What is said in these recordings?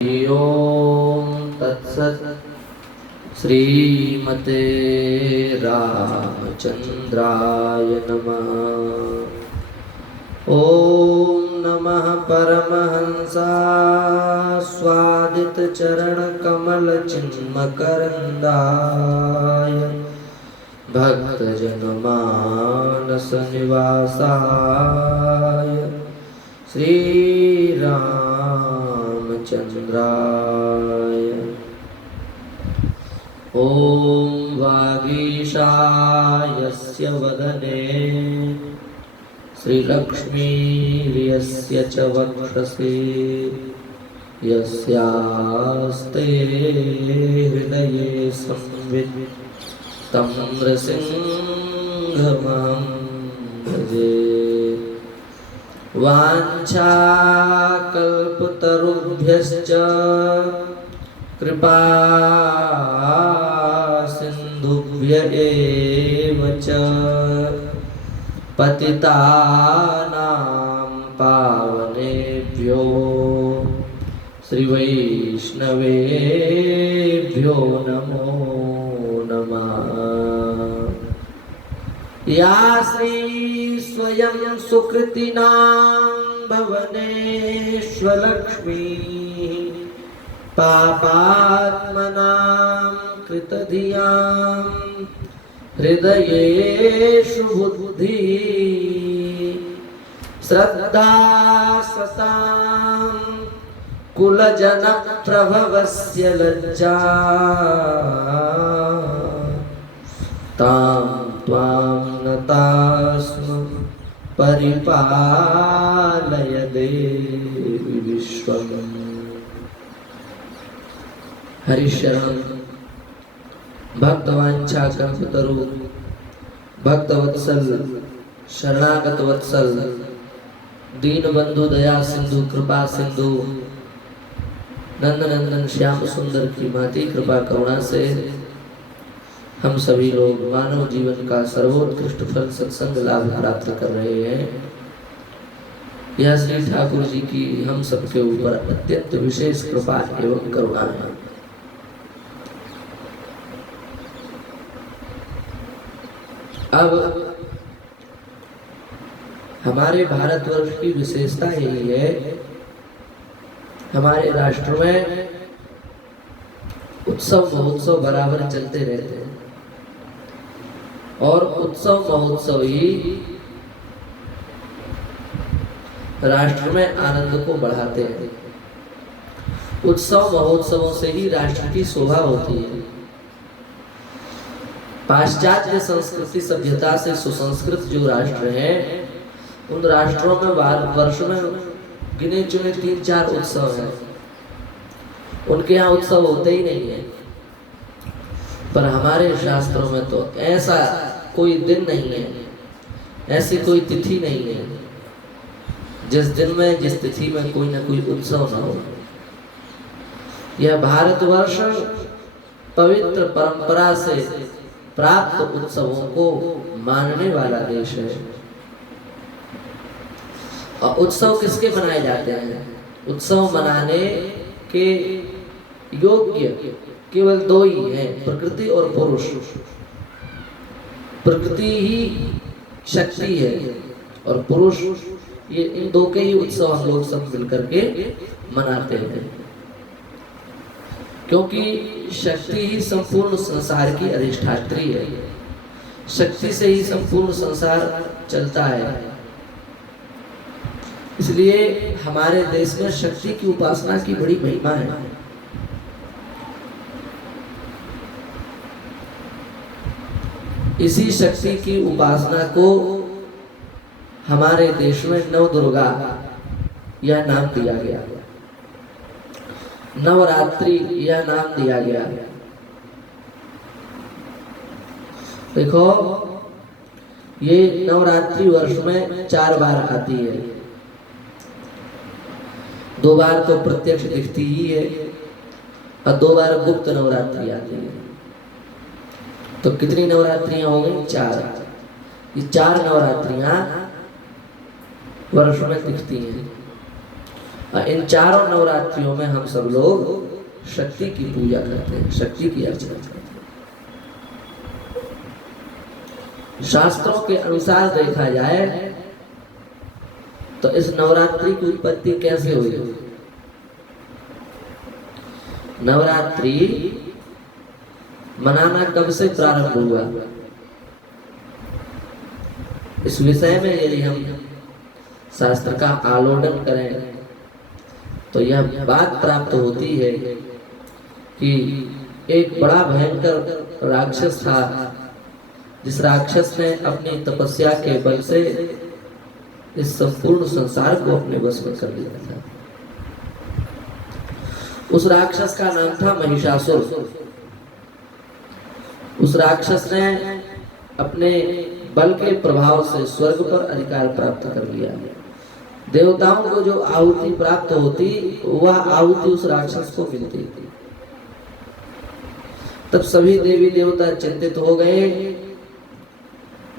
ओम तत्सत्। श्रीमते रामचंद्राय नमः। ओम नमः परमहंसास्वादित चरण कमल चिन्मकरंदाय भक्तजन मानस निवासाय श्री रामचंद्राय। ओम वागीशायस्य वदने श्रीलक्ष्मीर्यस्य च वक्षसि यस्यास्ते हृदये संवित् तं नृसिंहमहं भजे। वाञ्छाकल्पतरुभ्यश्च कृपा सिन्धुभ्य एव च पतितानां पावनेभ्यो श्रीवैष्णवेभ्यो नमो नमः। या श्री स्वयं सुकृतिनां भवनेष्वलक्ष्मी पापात्मनां कृतधियां हृदयेषु बुद्धि श्रद्धा सतां कुलजनप्रभवस्य लज्जा तां त्वां नतास्म परिपालय देवि विश्वम्। हरिशरण भक्तवांछा कल्पतरु भक्तवत्सल शरणागत वत्सल दीन बंधु दया सिंधु कृपा सिंधु नंदनंदन श्याम सुंदर की भांति कृपा करुणा से हम सभी लोग मानव जीवन का सर्वोत्कृष्ट फल सत्संग लाभ प्राप्त कर रहे हैं। यह श्री ठाकुर जी की हम सबके ऊपर अत्यंत विशेष कृपा एवं करुणा है। अब हमारे भारतवर्ष की विशेषता यही है, हमारे राष्ट्र में उत्सव महोत्सव बराबर चलते रहते हैं और उत्सव महोत्सव ही राष्ट्र में आनंद को बढ़ाते हैं। उत्सव महोत्सवों से ही राष्ट्र की शोभा होती है। पाश्चात्य संस्कृति सभ्यता से सुसंस्कृत जो राष्ट्र हैं, उन राष्ट्रों में वर्ष में गिने चुने 3-4 उत्सव हैं। उनके यहाँ उत्सव होते ही नहीं है। पर हमारे शास्त्रों में तो ऐसा कोई दिन नहीं है, ऐसी कोई तिथि नहीं है जिस दिन में जिस तिथि में कोई ना कोई उत्सव ना हो। यह भारतवर्ष पवित्र परंपरा से प्राप्त उत्सवों को मानने वाला देश है। और उत्सव किसके मनाए जाते हैं? उत्सव मनाने के योग्य केवल 2 ही हैं, प्रकृति और पुरुष। प्रकृति ही शक्ति है और पुरुष, ये इन 2 के ही उत्सव हम लोग सब मिलकर के मनाते हैं। क्योंकि शक्ति ही संपूर्ण संसार की अधिष्ठात्री है। शक्ति से ही संपूर्ण संसार चलता है। इसलिए हमारे देश में शक्ति की उपासना की बड़ी महिमा है। इसी शक्ति की उपासना को हमारे देश में नवदुर्गा यह नाम दिया गया, नवरात्रि यह नाम दिया गया। देखो, ये नवरात्रि वर्ष में 4 बार आती है। 2 बार तो प्रत्यक्ष दिखती ही है और 2 बार गुप्त नवरात्रि आती है। तो कितनी नवरात्रियां हो गई? 4। ये 4 नवरात्रियां वर्ष में दिखती हैं। इन चारों नवरात्रियों में हम सब लोग शक्ति की पूजा करते हैं, शक्ति की अर्चना करते हैं। शास्त्रों के अनुसार देखा जाए तो इस नवरात्रि की उत्पत्ति कैसे हुई? नवरात्रि मनाना कब से प्रारंभ हुआ? इस विषय में यदि हम शास्त्र का आलोडन करें तो यह बात प्राप्त होती है कि एक बड़ा भयंकर राक्षस था, जिस राक्षस ने अपनी तपस्या के बल से इस संपूर्ण संसार को अपने वश में कर लिया था। उस राक्षस का नाम था महिषासुर। उस राक्षस ने अपने बल के प्रभाव से स्वर्ग पर अधिकार प्राप्त कर लिया। देवताओं को जो आहुति प्राप्त होती वह आहुति उस राक्षस को मिलती थी। तब सभी देवी देवता चिंतित हो गए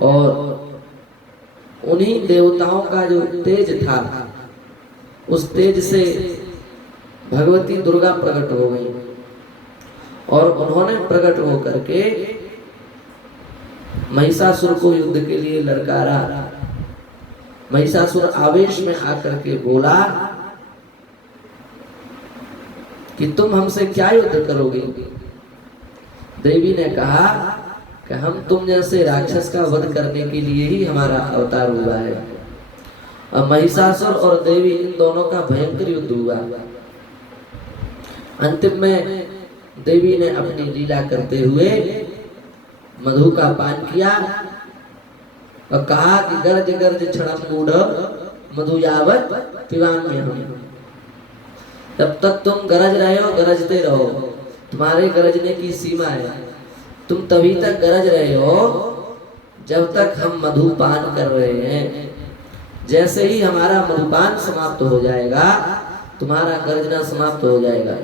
और उन्हीं देवताओं का जो तेज था उस तेज से भगवती दुर्गा प्रकट हो गई और उन्होंने प्रकट होकर के महिषासुर को युद्ध के लिए ललकारा। महिषासुर आवेश में आकर के बोला कि तुम हमसे क्या युद्ध करोगे? देवी ने कहा कि हम तुम जैसे राक्षस का वध करने के लिए ही हमारा अवतार हुआ है। अब महिषासुर और देवी इन दोनों का भयंकर युद्ध हुआ। अंतिम में देवी ने अपनी लीला करते हुए मधु का पान किया और कहा कि गर्ज गर्ज क्षणम मूढ़ मधु यावत पिबाम्यहम्। तब तक तुम गरज रहे हो, गरजते रहो, तुम्हारे गरजने की सीमा है। तुम तभी तक गरज रहे हो जब तक हम मधुपान कर रहे हैं। जैसे ही हमारा मधुपान समाप्त हो जाएगा तुम्हारा गरजना समाप्त हो जाएगा,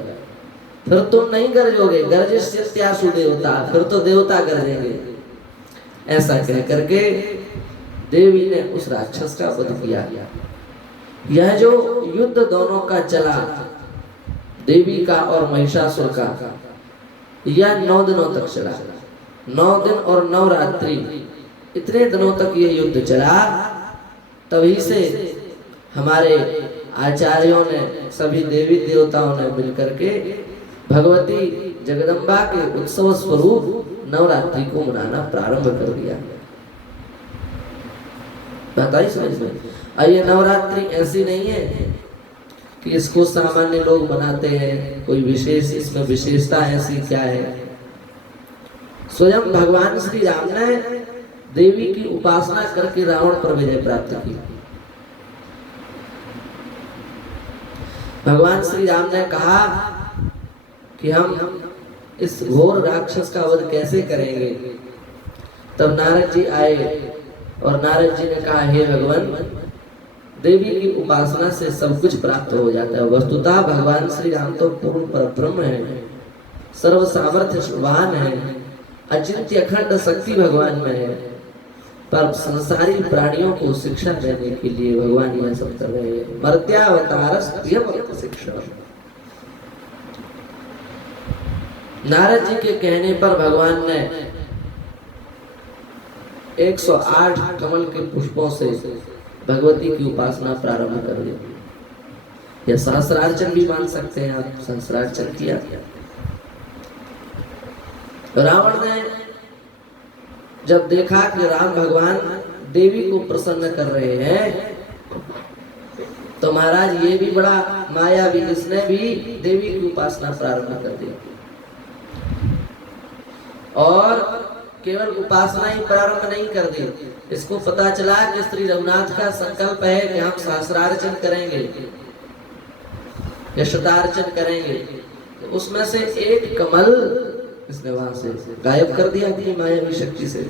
फिर तुम नहीं गरजोगे। गरजस्यत्यासु देवता, फिर तो देवता गरजेंगे। ऐसा कह करके देवी ने उस राक्षस का वध किया। यह जो युद्ध दोनों का चला, देवी का और महिषासुर का, यह 9 दिनों तक चला। 9 दिन और 9 रात्रि, इतने दिनों तक ये युद्ध चला। तभी से हमारे आचार्यों ने, सभी देवी देवताओं ने मिलकर के भगवती जगदम्बा के उत्सव स्वरूप नवरात्रि को मनाना प्रारंभ कर दिया। बताइए समझ में? ये नवरात्रि ऐसी नहीं है कि इसको सामान्य लोग मनाते हैं, कोई विशेष इसमें विशेषता ऐसी क्या है? स्वयं भगवान श्री राम ने देवी की उपासना करके रावण पर विजय प्राप्त की। भगवान श्री राम ने कहा कि हम इस घोर राक्षस का वध कैसे करेंगे? तब नारद जी आए और नारद जी ने कहा, हे भगवान, देवी की उपासना से सब कुछ प्राप्त हो जाता है। वस्तुतः भगवान श्री राम तो पूर्ण परब्रह्म है, सर्व सामर्थ्यवान है, अचिंत्य अखंड शक्ति भगवान में है, पर संसारी प्राणियों को शिक्षा देने के लिए भगवान यह सब कर रहे हैं। मर्त्यावतारस्त्रियमर्त शिक्षा। नारद जी के कहने पर भगवान ने 108 कमल के पुष्पों से भगवती की उपासना प्रारंभ कर दी। यह सहस्रार्चन भी मान सकते हैं आप, सहस्रार्चन किया। रावण ने जब देखा कि राम भगवान देवी को प्रसन्न कर रहे हैं तो महाराज ये भी बड़ा मायावी, इसने भी देवी की उपासना प्रारंभ कर दी। और केवल उपासना ही प्रारंभ नहीं कर दी, इसको पता चला कि श्री रघुनाथ का संकल्प है कि हम सहस्रार्चन करेंगे या शतार्चन करेंगे, तो उसमें से एक कमल इसने वहां से गायब कर दिया अपनी मायावी शक्ति से।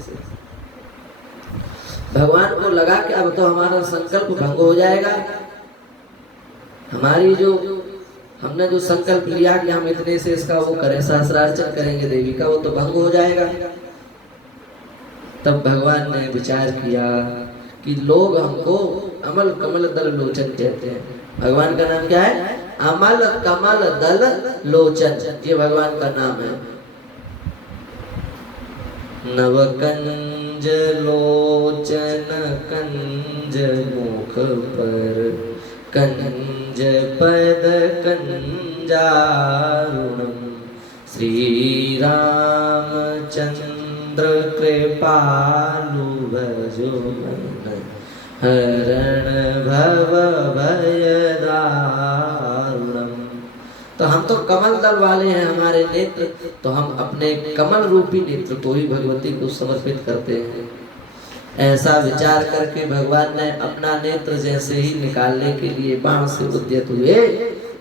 भगवान को लगा कि अब तो हमारा संकल्प भंग हो जाएगा, हमारी जो हमने जो संकल्प लिया कि हम इतने से इसका वो करें, सहस्रार्चन करेंगे देवी का, वो तो भंग हो जाएगा। तब भगवान ने विचार किया कि लोग हमको अमल कमल दल लोचन कहते हैं, भगवान का नाम क्या है? अमल कमल दल लोचन, ये भगवान का नाम है। नवकंज लोचन कंज मुख पर, कंज पद कंजारुणम, श्री रामचंद्र कृपालु भजो मन, हरण भव भय दारुणम। तो हम तो कमल दल वाले हैं, हमारे नेत्र, तो हम अपने कमल रूपी नेत्र को ही भगवती को समर्पित करते हैं। ऐसा विचार करके भगवान ने अपना नेत्र जैसे ही निकालने के लिए बाण से उद्यत हुए,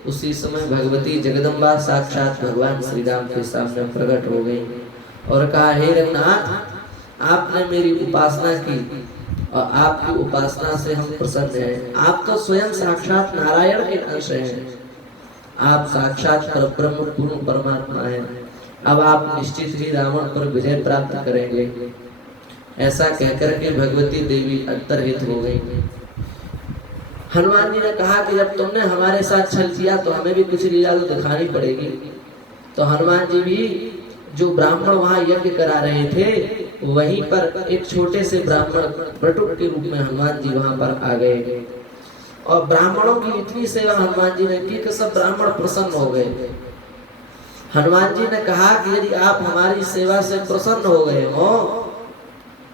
उसी समय भगवती जगदम्बा साक्षात भगवान श्री राम के सामने प्रकट हो गई और कहा, हे रघुनाथ, आपने मेरी उपासना की और आपकी उपासना से हम प्रसन्न हैं। आप तो स्वयं साक्षात नारायण के अंश हैं, आप साक्षात परब्रह्म पूर्ण परमात्मा हैं। अब आप निश्चित ही रावण पर विजय प्राप्त करेंगे। ऐसा कहकर के भगवती देवी अंतर्हित हो गई। हनुमान जी ने कहा कि जब तुमने हमारे साथ छल किया तो हमें भी कुछ लीला तो दिखानी पड़ेगी। तो हनुमान जी भी, जो ब्राह्मण वहां यज्ञ करा रहे थे, वहीं पर एक छोटे से ब्राह्मण बटुक के रूप में हनुमान जी वहां पर आ गए और ब्राह्मणों की इतनी सेवा हनुमान जी ने की कि सब ब्राह्मण प्रसन्न हो गए। हनुमान जी ने कहा कि यदि आप हमारी सेवा से प्रसन्न हो गए हो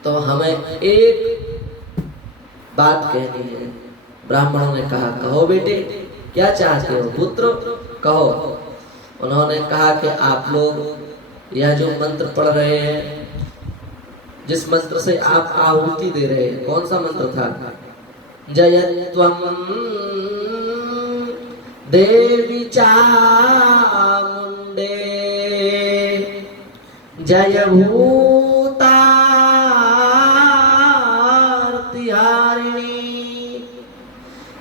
तो हमें एक बात कहनी है। ब्राह्मणों ने कहा, कहो बेटे, क्या चाहते हो पुत्र, कहो। उन्होंने कहा कि आप लोग यह जो मंत्र पढ़ रहे हैं, जिस मंत्र से आप आहुति दे रहे हैं, कौन सा मंत्र था? जयत्वं देवी चामुंडे जय भूतार्तिहारिणी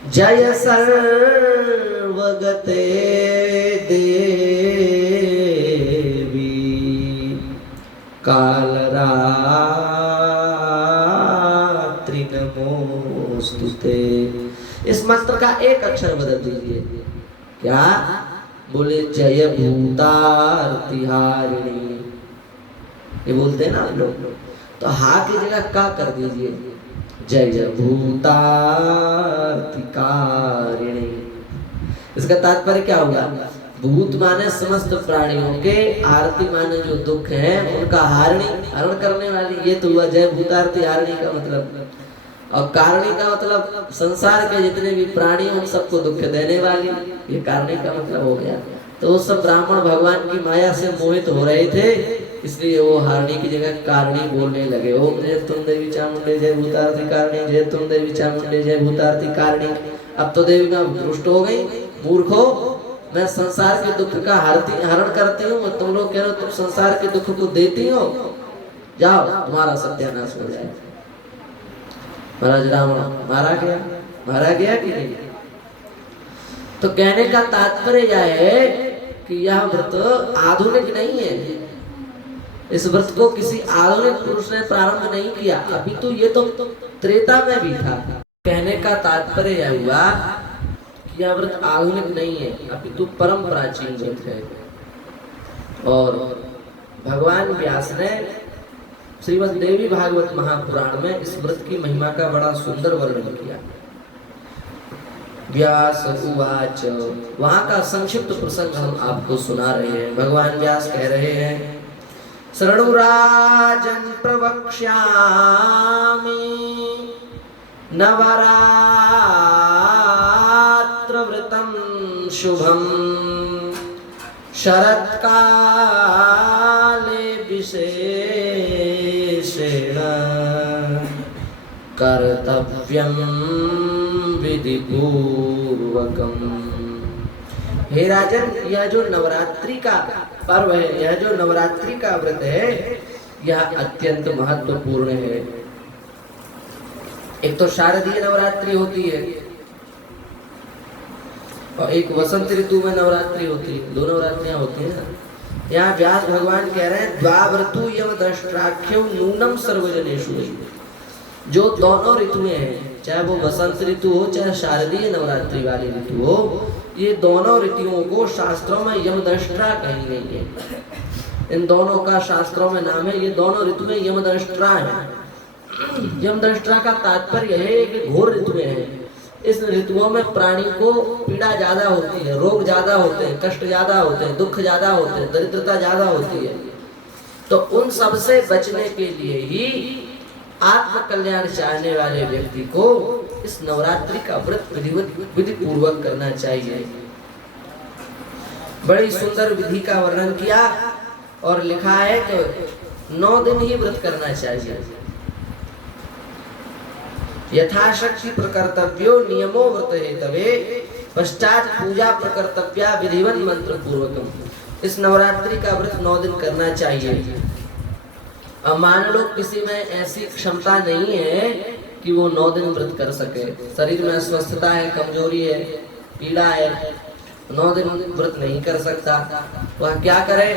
जय सर्वगते देवी कालरात्रि नमोस्तुते। इस मंत्र का एक अक्षर बदल दीजिए। क्या? बोले जय भूतार्तिहारिणी, ये बोलते हैं ना हम लोग, तो हा की जगह का कर दीजिए, जय भूतार्तिकारिणी। इसका तात्पर्य क्या होगा? भूत माने समस्त प्राणियों के, आरती माने जो दुख है उनका हारिणी, हरण करने वाली, ये तो हुआ जय भूतार्तिहारिणी का मतलब। और कारणी का मतलब संसार के जितने भी प्राणी उन सबको दुख देने वाली, ये कारणी का मतलब हो गया। तो वो सब ब्राह्मण भगवान की माया से मोहित हो रहे थे, इसलिए वो हारणी की जगह कारणी बोलने लगे। ओम जय तुम देवी चामुंडे जय भूतार्ति कारणी, जय तुम देवी चामुंडे जय भूतार्ति कारणी। अब तो देवी का रुष्ट हो गई, मूर्खो, मैं संसार के दुख का हरण करती हूँ, तुम लोग कह रहे हो तुम संसार के दुख को देती हो, जाओ तुम्हारा सत्यानाश हो जाए। महाराज रावण मारा गया कि नहीं? तो कहने का तात्पर्य यह है कि यह व्रत आधुनिक नहीं है। इस व्रत को किसी आधुनिक पुरुष ने प्रारंभ नहीं किया, अभी तो ये तो त्रेता में भी था। कहने का तात्पर्य यह हुआ कि यह व्रत आधुनिक नहीं है, अभी तो परम प्राचीन व्रत है। और भगवान व्यास ने श्रीमद् देवी भागवत महापुराण में इस व्रत की महिमा का बड़ा सुंदर वर्णन किया। व्यास उवाच, वहां का संक्षिप्त प्रसंग हम आपको सुना रहे हैं। भगवान व्यास कह रहे हैं, शरणुराजन प्रवक्ष्यामि नवरात्र व्रतम शुभम शरत्काले विशेषेण कर्तव्यम विधिपूर्वकम। हे राजन, यह जो नवरात्रि का पर्व है, यह जो नवरात्रि का व्रत है, यह अत्यंत महत्वपूर्ण है। एक तो शारदीय नवरात्रि होती है और एक वसंत ऋतु में नवरात्रि होती है, दो नवरात्रियां होती है। यहाँ व्यास भगवान कह रहे हैं, द्वाव्रतु यम दष्ट्राख्यो नूनम सर्वजनेषु। जो दोनों ऋतुएं हैं, चाहे वो बसंत ऋतु हो चाहे शारदीय नवरात्रि वाली ऋतु हो, ये दोनों ऋतुओं को शास्त्रों में यमदृष्टा कही गई है। इन दोनों का शास्त्रों में नाम है, ये दोनों ऋतुएं यमदृष्टा हैं। यमदृष्टा का तात्पर्य है कि घोर ऋतुएं हैं। इस ऋतुओं में प्राणी को पीड़ा ज्यादा होती है, रोग ज्यादा होते हैं, कष्ट ज्यादा होते हैं, दुख ज्यादा होते हैं, दरिद्रता ज्यादा होती है। तो उन सब से बचने के लिए ही आत्म कल्याण चाहने वाले व्यक्ति को इस नवरात्रि का व्रत विधि पूर्वक करना चाहिए। बड़ी सुंदर विधि का वर्णन किया और लिखा है कि 9 दिन ही व्रत करना चाहिए। यथाशक्ति प्रकर्तव्यो नियमो व्रत हेतवे पश्चात पूजा प्रकर्तव्या विधिवत मंत्र पूर्वकम। इस नवरात्रि का व्रत 9 दिन करना चाहिए। अब मान लो किसी में ऐसी क्षमता नहीं है कि वो 9 दिन व्रत कर सके, शरीर में अस्वस्थता है, कमजोरी है, पीड़ा है, 9 दिन व्रत नहीं कर सकता, वह क्या करे?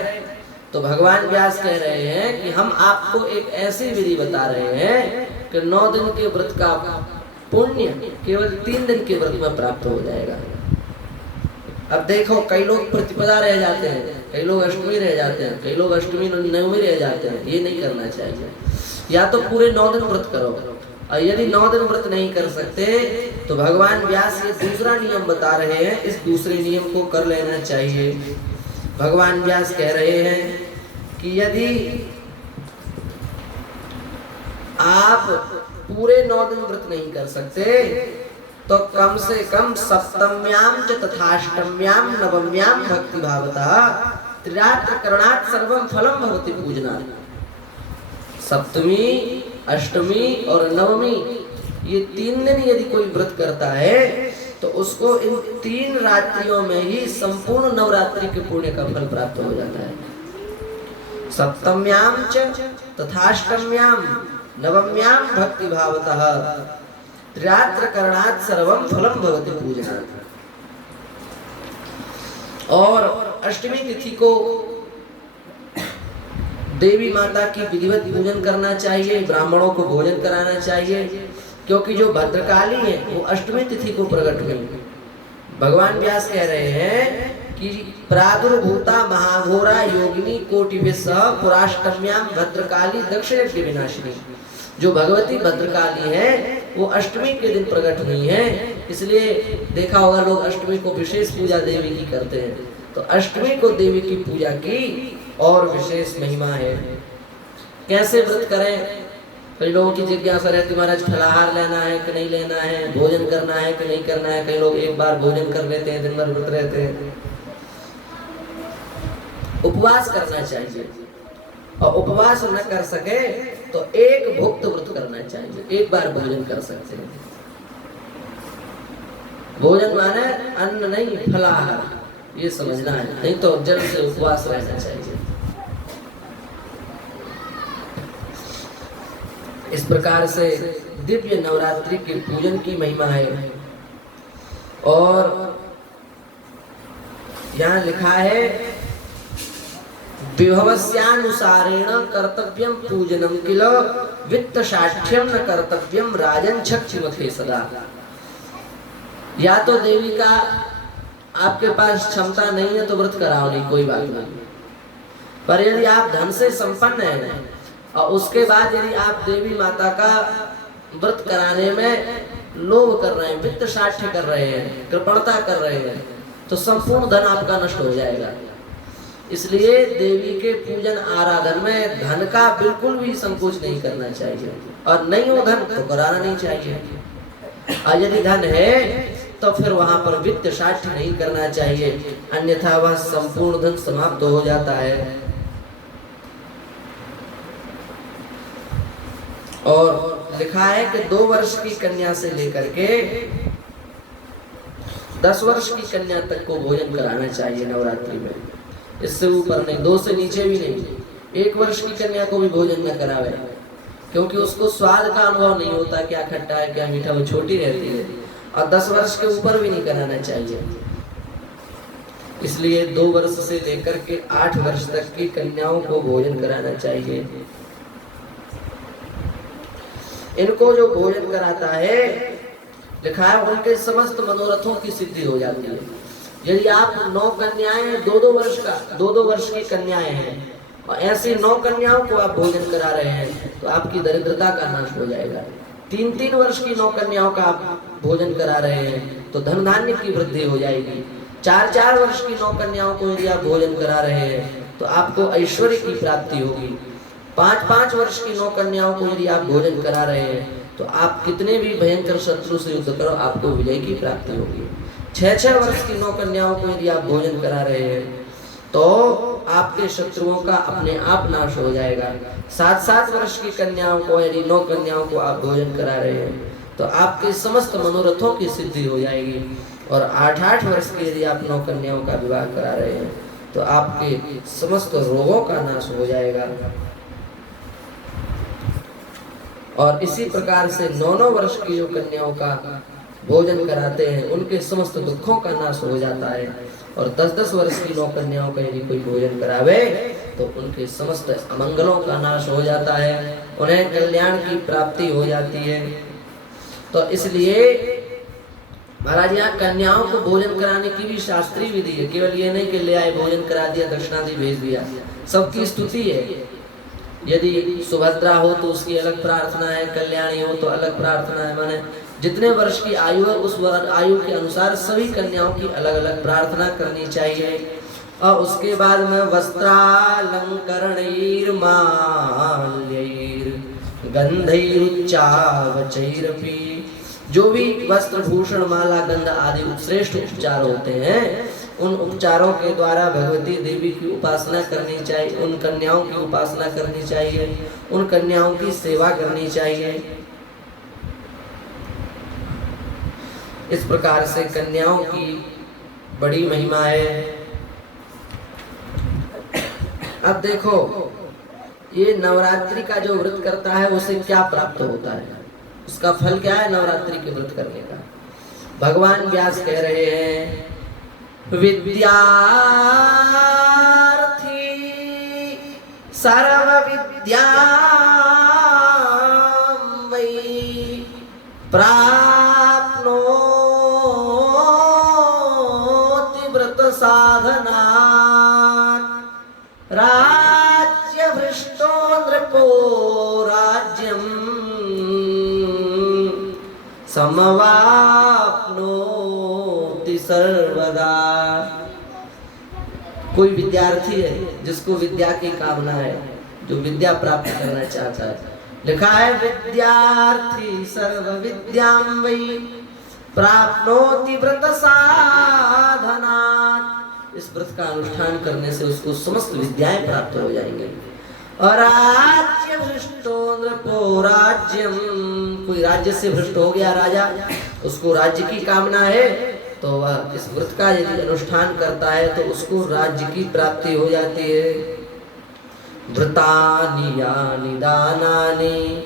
तो भगवान व्यास कह रहे हैं कि हम आपको एक ऐसी विधि बता रहे हैं कि 9 दिन के व्रत का पुण्य केवल 3 दिन के व्रत में प्राप्त हो जाएगा। अब देखो, कई लोग प्रतिपदा रह जाते हैं, कई लोग अष्टमी रह जाते हैं, कई लोग अष्टमी नवमी रह जाते हैं। ये नहीं करना चाहिए। या तो पूरे 9 दिन व्रत करो, और यदि 9 दिन व्रत नहीं कर सकते तो भगवान व्यास ये दूसरा नियम बता रहे हैं, इस दूसरे नियम को कर लेना चाहिए। भगवान व्यास कह रहे हैं कि यदि आप पूरे 9 दिन व्रत नहीं कर सकते तो कम से कम सप्तम्याम च तथाष्टम्याम नवम्याम भक्ति भावतः त्रिरात्र करणात् सर्वं फलम भवति पूजना। सप्तमी, अष्टमी और नवमी, ये 3 दिन यदि कोई व्रत करता है तो उसको इन 3 रात्रियों में ही संपूर्ण नवरात्रि के पुण्य का फल प्राप्त हो जाता है। सप्तम्याम च तथाष्टम्याम नवम्याम भक्ति भावतः त्रिरात्र करणात् सर्वं फलम भवति पूजना। और अष्टमी तिथि को देवी माता की विधिवत पूजन करना चाहिए, ब्राह्मणों को भोजन कराना चाहिए, क्योंकि जो भद्रकाली है वो अष्टमी तिथि को प्रकट हुई। भगवान व्यास कह रहे हैं कि प्रादुर्भूता महाघोरा योगिनी कोटिभिस्सह पुराष्टम्याम भद्रकाली दक्षिण विनाशिनी। जो भगवती भद्रकाली है वो अष्टमी के दिन प्रकट हुई है, इसलिए देखा होगा लोग अष्टमी को विशेष पूजा देवी की करते हैं। तो अष्टमी को देवी की पूजा की और विशेष महिमा है। कैसे व्रत करें? कई लोगों की जिज्ञासा रहती, महाराज फलाहार लेना है कि नहीं लेना है, भोजन करना है कि नहीं करना है। कई लोग एक बार भोजन कर लेते हैं, दिन भर व्रत रहते हैं। उपवास करना चाहिए, और उपवास न कर सके तो एक भुक्त व्रत करना चाहिए, एक बार भोजन कर सकते हैं। भोजन माने अन्न नहीं, फलाहार, ये समझना है, नहीं तो जल से उपवास रहना चाहिए। इस प्रकार से दिव्य नवरात्रि के पूजन की महिमा है। और यहाँ लिखा है विभवस्यानुसारेण कर्तव्यम पूजनम किल वित्त साक्ष्यम न कर्तव्यम राजन छक्षिमथे सदा। या तो देवी का आपके पास क्षमता नहीं है तो व्रत कराओ नहीं, कोई बात नहीं। पर यदि आप धन से संपन्न हैं और उसके बाद यदि आप देवी माता का व्रत कराने में लोभ कर रहे हैं, वित्त साक्ष्य कर रहे हैं, कृपणता कर रहे हैं, तो संपूर्ण धन आपका नष्ट हो जाएगा। इसलिए देवी के पूजन आराधन में धन का बिल्कुल भी संकोच नहीं करना चाहिए, और नहीं हो धन तो कराना नहीं चाहिए। और यदि धन है तो फिर वहां पर वित्त साक्ष्य नहीं करना चाहिए, अन्यथा वह संपूर्ण धन समाप्त हो जाता है। और लिखा है कि 2 वर्ष की कन्या से लेकर के 10 वर्ष की कन्या तक को भोजन कराना चाहिए नवरात्रि में। इससे ऊपर नहीं, 2 से नीचे भी नहीं। 1 वर्ष की कन्या को भी भोजन न करावे, क्योंकि उसको स्वाद का अनुभव नहीं होता, क्या खट्टा है क्या मीठा, वो छोटी रहती है। और 10 वर्ष के ऊपर भी नहीं कराना चाहिए। इसलिए 2 वर्ष से लेकर के 8 वर्ष तक की कन्याओं को भोजन कराना चाहिए। इनको जो भोजन कराता है लिखा है उनके समस्त मनोरथों की सिद्धि हो जाती है। यदि आप 9 कन्याएं 2-2 वर्ष की कन्याएं हैं और ऐसी 9 कन्याओं को आप भोजन करा रहे हैं तो आपकी दरिद्रता का नाश हो जाएगा। 3-3 वर्ष की 9 कन्याओं का आप भोजन करा रहे हैं तो धन धान्य की वृद्धि हो जाएगी। 4-4 वर्ष की 9 कन्याओं को यदि आप भोजन करा रहे हैं तो आपको ऐश्वर्य की प्राप्ति होगी। 5-5 वर्ष की 9 कन्याओं को यदि आप भोजन करा रहे हैं तो आप कितने भी भयंकर शत्रु से युद्ध करो आपको विजय की प्राप्ति होगी। 6-6 वर्ष की 9 कन्याओं को यदि आप भोजन करा रहे हैं तो आपके शत्रुओं का अपने आप नाश हो जाएगा। 7-7 वर्ष की कन्याओं को यदि 9 कन्याओं को आप भोजन करा रहे हैं तो आपके समस्त मनोरथों की सिद्धि हो जाएगी। और 8-8 वर्ष की यदि आप 9 कन्याओं का विवाह करा रहे हैं तो आपके समस्त रोगों का नाश हो जाएगा। और इसी प्रकार से 9-9 वर्ष की जो कन्याओं का भोजन कराते हैं उनके समस्त दुखों का नाश हो जाता है। और 10-10 वर्ष की 9 कन्याओं का यदि कोई भोजन करावे तो उनके समस्त अमंगलों का नाश हो जाता है, उन्हें कल्याण की प्राप्ति हो जाती है। तो इसलिए महाराज यहाँ कन्याओं को भोजन कराने की भी शास्त्रीय विधि है। केवल ये नहीं कि ले आए भोजन करा दिया दक्षिणा दी भेज दिया, सबकी स्तुति है। यदि सुभद्रा हो तो उसकी अलग प्रार्थना है, कल्याणी हो तो अलग प्रार्थना है। माने जितने वर्ष की आयु है उस आयु के अनुसार सभी कन्याओं की अलग अलग प्रार्थना करनी चाहिए। और उसके बाद में वस्त्रालंकरणैर माल्यैर गंधैरुच्चावचैरपि, जो भी वस्त्र भूषण माला गंध आदि श्रेष्ठ उपचार होते हैं उन उपचारों के द्वारा भगवती देवी की उपासना करनी चाहिए, उन कन्याओं की उपासना करनी चाहिए, उन कन्याओं की सेवा करनी चाहिए। इस प्रकार से कन्याओं की बड़ी महिमा है। अब देखो ये नवरात्रि का जो व्रत करता है उसे क्या प्राप्त होता है, उसका फल क्या है नवरात्रि के व्रत करने का। भगवान व्यास कह रहे हैं विद्यार्थी सर्व विद्या वै प्राप्नोति व्रत साधना राज्य भ्रष्टो नृपो राज्यम समवाप्नोति सर्वदा। कोई विद्यार्थी है जिसको विद्या की कामना है, जो विद्या प्राप्त करना चाहता है, लिखा है विद्यार्थी सर्व विद्याम वै प्राप्नोति व्रत साधना। इस व्रत का अनुष्ठान करने से उसको समस्त विद्याएं प्राप्त हो जाएंगी। और राज्य भ्रष्टो नृपो राज्यम, कोई राज्य से भ्रष्ट हो गया राजा, उसको राज्य की कामना है तो वह इस व्रत का यदि अनुष्ठान करता है तो उसको राज्य की प्राप्ति हो जाती है। व्रतानि यानि दानानि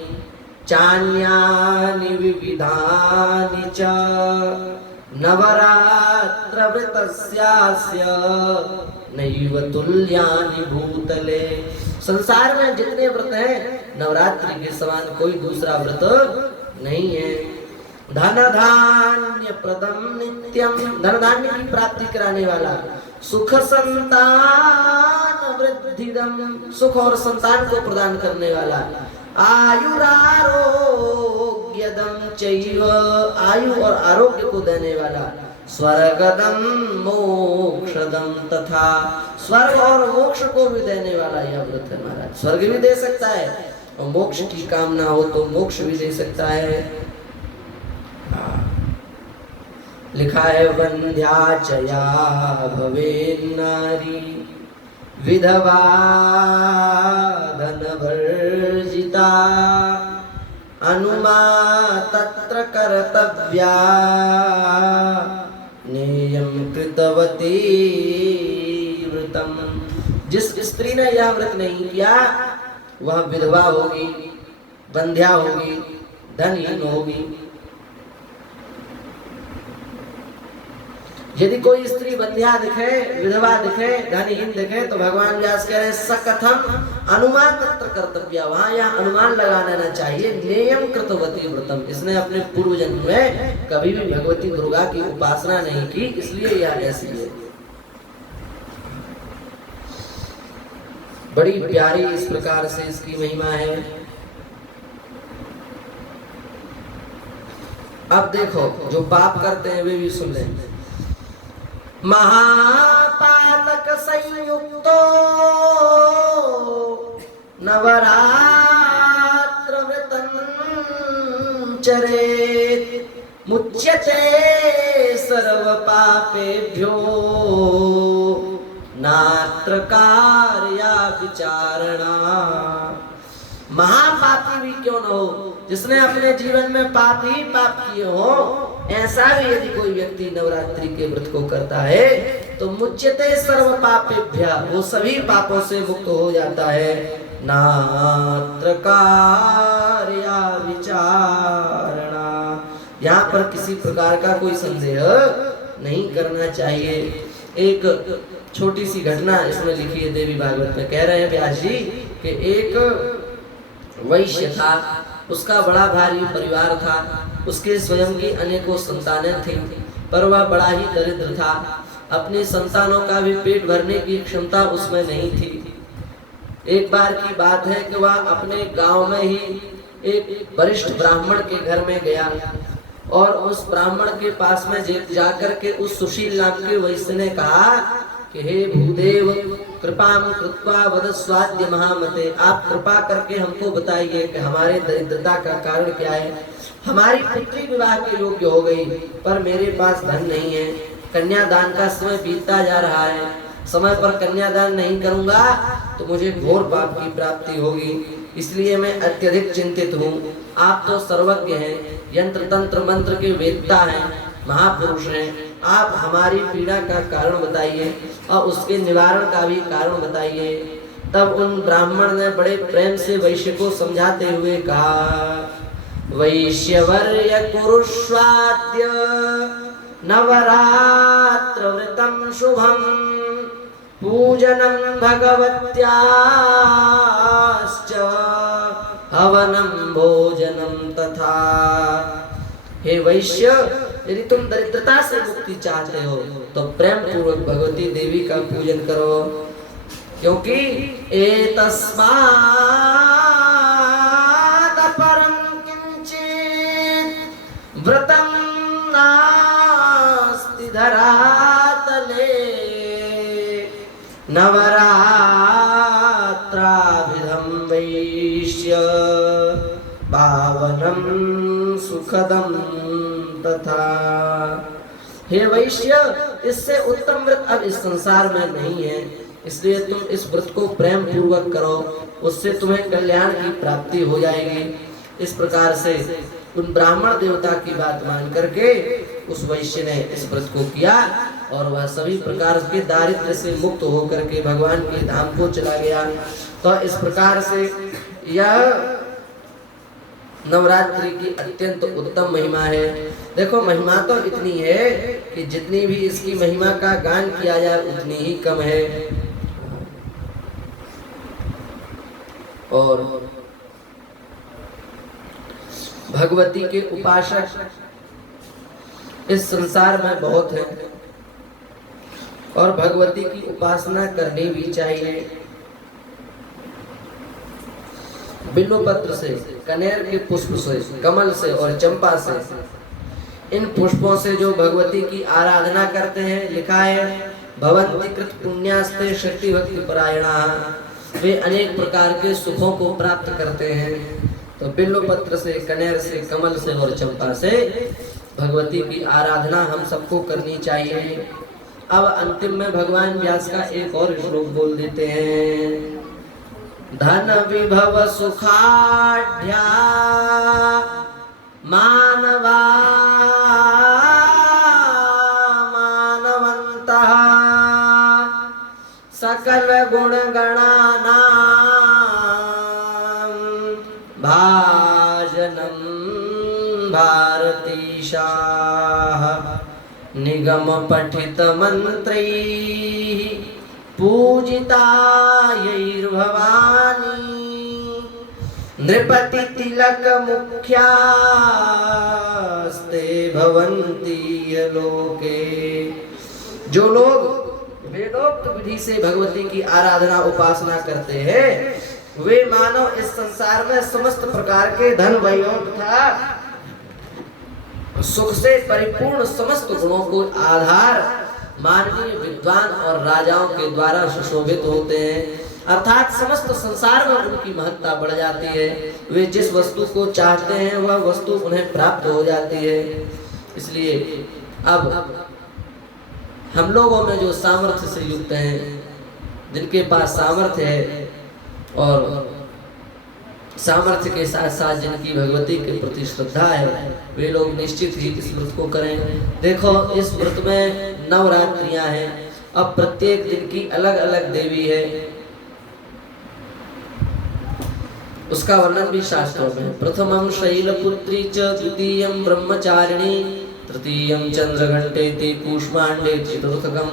चान्यानि विविधानि च नवरात्र व्रतस्यास्य नैव तुल्यानि भूतले। संसार में जितने व्रत हैं नवरात्रि के समान कोई दूसरा व्रत नहीं है। धन धान्य प्रदम नित्यम, धन धान्य की प्राप्ति कराने वाला, सुख संतान वृद्धिदम, सुख और संतान को प्रदान करने वाला, आयुरारोग्यदम चैव, आयु और आरोग्य को देने वाला, स्वर्गदम मोक्षदम तथा, स्वर्ग और मोक्ष को भी देने वाला यह व्रत है महाराज। स्वर्ग भी दे सकता है और मोक्ष की कामना हो तो मोक्ष भी दे सकता है। लिखा है वंध्याचया भवेन नारी विधवा धन वर्जिता अनुमा तत्र कर्तव्या नेयम कृतवती व्रतम। जिस स्त्री ने यह व्रत नहीं किया वह विधवा होगी, बंध्या होगी, धनहीन होगी। यदि कोई स्त्री बंध्या दिखे, विधवा दिखे, धनहीन दिखे, तो भगवान व्यास कह रहे हैं सकथम अनुमान तत्र कर्तव्य, वहां यहाँ अनुमान लगा लेना चाहिए। नेयम कृतवती व्रतम, इसने अपने पूर्व जन्म में कभी भी भगवती दुर्गा की उपासना नहीं की, इसलिए यह ऐसी है। बड़ी प्यारी इस प्रकार से इसकी महिमा है। अब देखो जो पाप करते हैं वे भी सुन लें। महापातक संयुक्तो नवरात्र व्रतं चरेत् मुच्यते सर्व पापेभ्यो नात्र कार्या विचारणा। महापापी भी क्यों न हो, जिसने अपने जीवन में पाप ही पाप किए हो, ऐसा भी यदि कोई व्यक्ति नवरात्रि के व्रत को करता है तो मुच्यते सर्व पापेभ्य, वो सभी पापों से मुक्त हो जाता है। नात्र कार्या विचारणा, यहाँ पर किसी प्रकार का कोई संदेह नहीं करना चाहिए। एक छोटी सी घटना इसमें लिखी है देवी भागवत में। कह रहे हैं व्यास जी कि एक वैश्य था, उसका बड़ा भारी परिवार था, उसके स्वयं की अनेकों संतानें थीं, पर वह बड़ा ही दरिद्र था। अपनी संतानों का भी पेट भरने की क्षमता उसमें नहीं थी। एक बार की बात है कि वह अपने गांव में ही एक वरिष्ठ ब्राह्मण के घर में गया और उस ब्राह्मण के पास में जाकर के उस सुशील नाम के वैश्य ने कहा कि हे भूदेव कृपाम कृत्वा वद स्वाद्य महामते, आप कृपा करके हमको बताइए कि हमारे दरिद्रता का कारण क्या है। हमारी पुत्री विवाह के योग्य हो गई, पर मेरे पास धन नहीं है, कन्यादान का समय बीतता जा रहा है, समय पर कन्यादान नहीं करूंगा तो मुझे घोर पाप की प्राप्ति होगी, इसलिए मैं अत्यधिक चिंतित हूँ। आप तो सर्वज्ञ हैं, यंत्र तंत्र मंत्र के वेदता हैं, महापुरुष हैं, आप हमारी पीड़ा का कारण बताइए और उसके निवारण का भी कारण बताइए। तब उन ब्राह्मण ने बड़े प्रेम से वैश्य को समझाते हुए कहा, वैश्यवर्य कुरुष्वाद्य नवरात्र व्रतं शुभम पूजनं भगवत्याश्च हवनं भोजनं तथा। हे वैश्य, यदि तुम दरिद्रता से मुक्ति चाहते हो तो प्रेम पूर्वक भगवती देवी का पूजन करो, क्योंकि एतस्मात् परं किंचित् व्रतं नास्ति धरातले नवरात्राभिधं वैश्य पावनं सुखदं तथा। हे वैश्य, इससे उत्तम व्रत अब इस संसार में नहीं है, इसलिए तुम इस व्रत को प्रेम पूर्वक करो, उससे तुम्हें कल्याण की प्राप्ति हो जाएगी। इस प्रकार से उन ब्राह्मण देवता की बात मान करके उस वैश्य ने इस व्रत को किया और वह सभी प्रकार के दारिद्र्य से मुक्त होकर के भगवान के धाम को चला गया। तो इस प्रकार से यह नवरात्रि की अत्यंत उत्तम महिमा है। देखो महिमा तो इतनी है कि जितनी भी इसकी महिमा का गान किया जाए उतनी ही कम है। और भगवती के उपासक इस संसार में बहुत हैं और भगवती की उपासना करनी भी चाहिए। बिल्वपत्र से, कनेर के पुष्प से, कमल से और चंपा से, इन पुष्पों से जो भगवती की आराधना करते हैं, लिखा है भवन्ति कृत पुण्यास्ते शक्ति भक्ति परायणा, वे अनेक प्रकार के सुखों को प्राप्त करते हैं। तो बिल्वपत्र से, कनेर से, कमल से और चंपा से भगवती की आराधना हम सबको करनी चाहिए। अब अंतिम में भगवान व्यास का एक और श्लोक बोल देते हैं। धन विभव सुखाढ्या मानवा मानवन्तः सकल गुण गणानां भाजनं भारतीशाः निगम पठित मंत्रैः पूजिता यैर्भवानी नृपति तिलक मुख्यास्ते भवन्ति लोके। जो लोग वेदोक्त विधि से भगवती की आराधना उपासना करते हैं वे मानव इस संसार में समस्त प्रकार के धन वैभव तथा सुख से परिपूर्ण समस्त गुणों को आधार माननीय विद्वान और राजाओं के द्वारा सुशोभित होते हैं, अर्थात समस्त संसार में उनकी महत्ता बढ़ जाती है। वे जिस वस्तु को चाहते हैं वह वस्तु उन्हें प्राप्त हो जाती है। इसलिए अब हम लोगों में जो सामर्थ्य से युक्त हैं, जिनके पास सामर्थ्य है और सामर्थ्य के साथ साथ जिनकी भगवती के प्रति श्रद्धा है, वे लोग निश्चित ही इस व्रत को करें। देखो इस व्रत में नवरात्रियां हैं, अब प्रत्येक दिन की अलग अलग देवी है, उसका वर्णन भी शास्त्रों में। प्रथमं शैलपुत्री च, द्वितीयं ब्रह्मचारिणी, तृतीयं चंद्रघंटेति, कूष्मांडेति, चतुर्थकं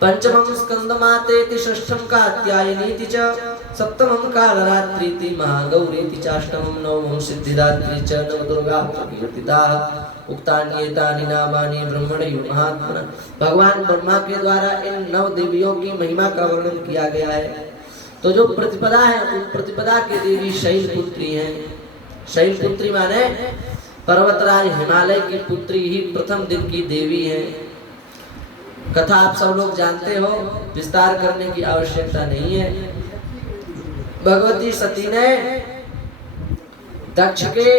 पंचमं स्कंदमातेति, षष्ठं कात्यायनीति च, सप्तमं कालरात्रीति, महागौरीति चाष्टमं नवमं सिद्धिदात्री च, नवदुर्गा प्रकीर्तिता। उक्तान्येतानि नामानि ब्रह्मणे महात्मना। भगवान ब्रह्मा के द्वारा इन नव देवियों की महिमा का वर्णन किया गया है। तो जो प्रतिपदा है उन प्रतिपदा की देवी शैलपुत्री हैं। शैलपुत्री माने पर्वतराज हिमालय की पुत्री ही प्रथम दिन की देवी है। कथा आप सब लोग जानते हो, विस्तार करने की आवश्यकता नहीं है। भगवती सती ने दक्ष के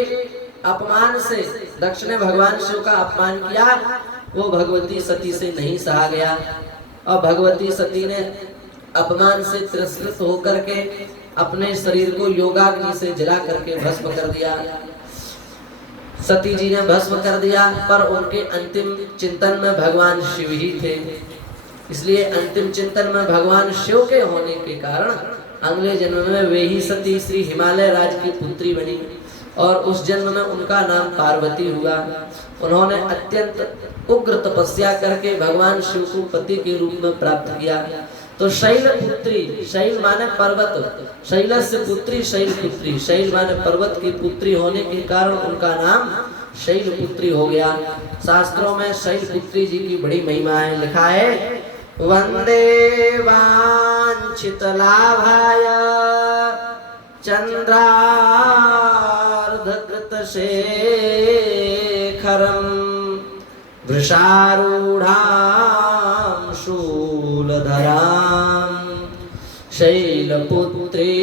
अपमान से, दक्ष ने भगवान शिव का अपमान किया, वो भगवती सती से नहीं सहा गया और भगवती सती ने अपमान से तिरस्कृत होकर के अपने शरीर को योगाग्नि से जला करके भस्म कर दिया। सती जी ने भस्म कर दिया, पर उनके अंतिम चिंतन में भगवान शिव ही थे। इसलिए अंतिम चिंतन में भगवान शिव के होने के कारण अगले जन्म में वे ही सती श्री हिमालय राज की पुत्री बनी और उस जन्म में उनका नाम पार्वती हुआ। उन्होंने अत्यंत उग्र तपस्या करके भगवान शिव को पति के रूप में प्राप्त किया। तो शैलपुत्री, शैल माने पर्वत, शैलस्य पुत्री शैलपुत्री, शैल माने पर्वत की पुत्री होने के कारण उनका नाम शैलपुत्री हो गया। शास्त्रों में शैलपुत्री जी की बड़ी महिमा है। लिखा है वंदे वांछित लाभाय चंद्रार्धकृत शेखरम वृषारूढ़ां शूलधरां शैलपुत्री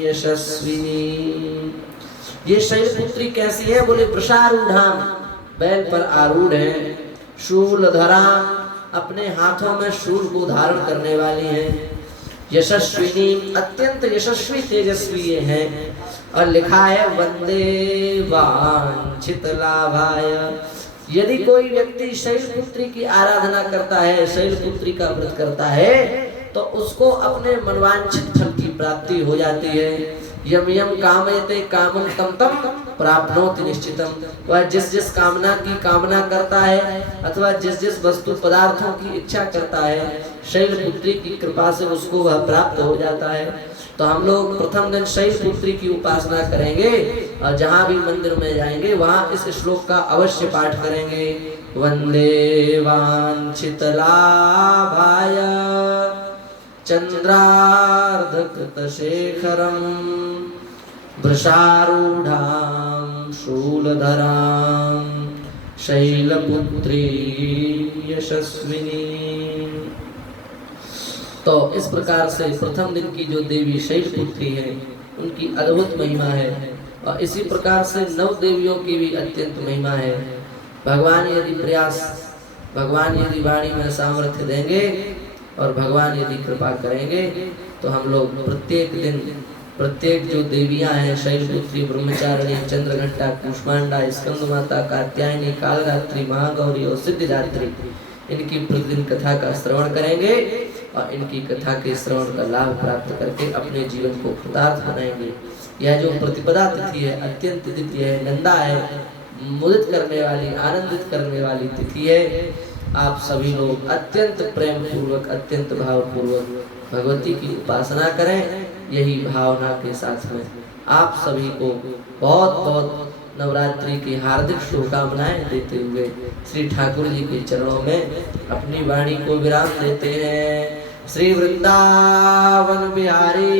यशस्विनी। ये शैलपुत्री कैसी है? बोले वृषारूढ़ां, बैल पर आरूढ़ है, शूलधरा, अपने हाथों में शूल को धारण करने वाली है, यशस्विनी, अत्यंत यशस्वी तेजस्वी ये हैं। और लिखा है वंदे वांछित लाभाय। यदि कोई व्यक्ति शैलपुत्री की आराधना करता है, शैलपुत्री का व्रत करता है, तो उसको अपने मनवांछित फल की प्राप्ति हो जाती है। यम यम कामयते कामं तम तम प्राप्नोति निश्चितम। वह जिस जिस कामना की कामना करता है अथवा जिस जिस वस्तु पदार्थों की इच्छा करता है, शैलपुत्री की कृपा से उसको वह प्राप्त हो जाता है। तो हम लोग प्रथम दिन शैलपुत्री की उपासना करेंगे और जहाँ भी मंदिर में जाएंगे वहाँ इस श्लोक का अवश्य पाठ करेंगे। वंदे वांछित लाभाय चंद्रार्धकृत शेखरम वृषारूढ़ां शूलधरां शैलपुत्री यशस्विनी। तो इस प्रकार से प्रथम दिन की जो देवी शैलपुत्री है उनकी अद्भुत महिमा है। और इसी प्रकार से नव देवियों की भी अत्यंत महिमा है। भगवान यदि प्रयास, भगवान यदि वाणी में सामर्थ्य देंगे और भगवान यदि कृपा करेंगे तो हम लोग प्रत्येक दिन प्रत्येक जो देवियां हैं, शैलपुत्री, ब्रह्मचारिणी, चंद्रघंटा, कूष्मांडा, स्कंदमाता, कात्यायनी, कालरात्रि, महागौरी और सिद्धिदात्री, इनकी प्रतिदिन कथा का श्रवण करेंगे और इनकी कथा के श्रवण का लाभ प्राप्त करके अपने जीवन को कृतार्थ बनाएंगे। यह जो प्रतिपदा तिथि है अत्यंत द्वितीय है, नंदा है, मुदित करने वाली, आनंदित करने वाली तिथि है। आप सभी लोग अत्यंत प्रेम पूर्वक, अत्यंत भाव पूर्वक भगवती की उपासना करें। यही भावना के साथ में आप सभी को बहुत बहुत नवरात्रि की हार्दिक शुभकामनाएं देते हुए श्री ठाकुर जी के चरणों में अपनी वाणी को विराम देते हैं। श्री वृंदावन बिहारी